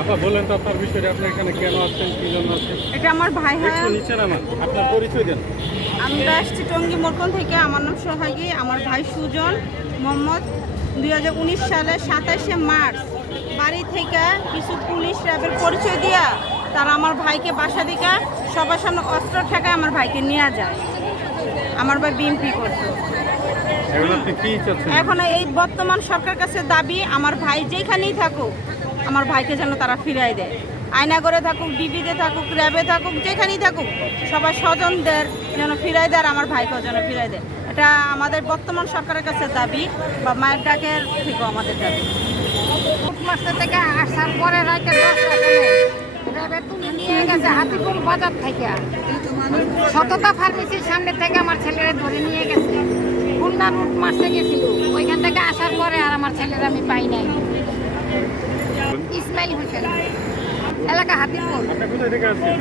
আপা বলেন তো আপনার বিষয়টা, আপনি এখানে কেন আসছেন, কি জন্য আসছেন? এটা আমার ভাই হয়। একটু নিচে নামান, আপনার পরিচয় দেন। আমরা আসছি টঙ্গী মোরকন থেকে। আমার নাম সোহাগী, আমার ভাই সুজন মোহাম্মদ। 2019 সালে 27শে মার্চ বাড়ি থেকে কিছু পুলিশ র্যাবের পরিচয় দিয়া তারা আমার ভাইকে বাসা দিকে সবার সামনে অস্ত্র ঠেকায় আমার ভাইকে নিয়ে যায়। আমার ভাই বিএমপি করতো। এখন আপনি কি চাচ্ছেন? এখন এই বর্তমান সরকার কাছে দাবি, আমার ভাই যেখানেই থাকুক আমার ভাইকে যেন তারা ফিরাই দেয়। আয়নাগরে থাকুক, ডিবিতে থাকুক, র্যাবে থাকুক, যেখানেই থাকুক সবার স্বজনদের যেন ফিরাই দেয়, আর আমার ভাইকেও যেন ফিরাই দেয়। এটা আমাদের বর্তমান সরকারের কাছে দাবি, বা মায়ের ডাকের থেকেও আমাদের দাবি। মাসে থেকে আসার পরে রাইতে 10টা র্যাবে তুলে নিয়ে গেছে হাতিপুর বাজার থেকে। সততা ফার্মেসির সামনে থেকে আমার ছেলেরা ধরে নিয়ে গেছে। খুলনা রুট মারতে গেছিল, ওইখান থেকে আসার পরে আর আমার ছেলেরা আমি পাই নাই। ইসমাইল হোসেন, এলাকা হাতিপুর। আপনি কোথায় থেকে আসছেন?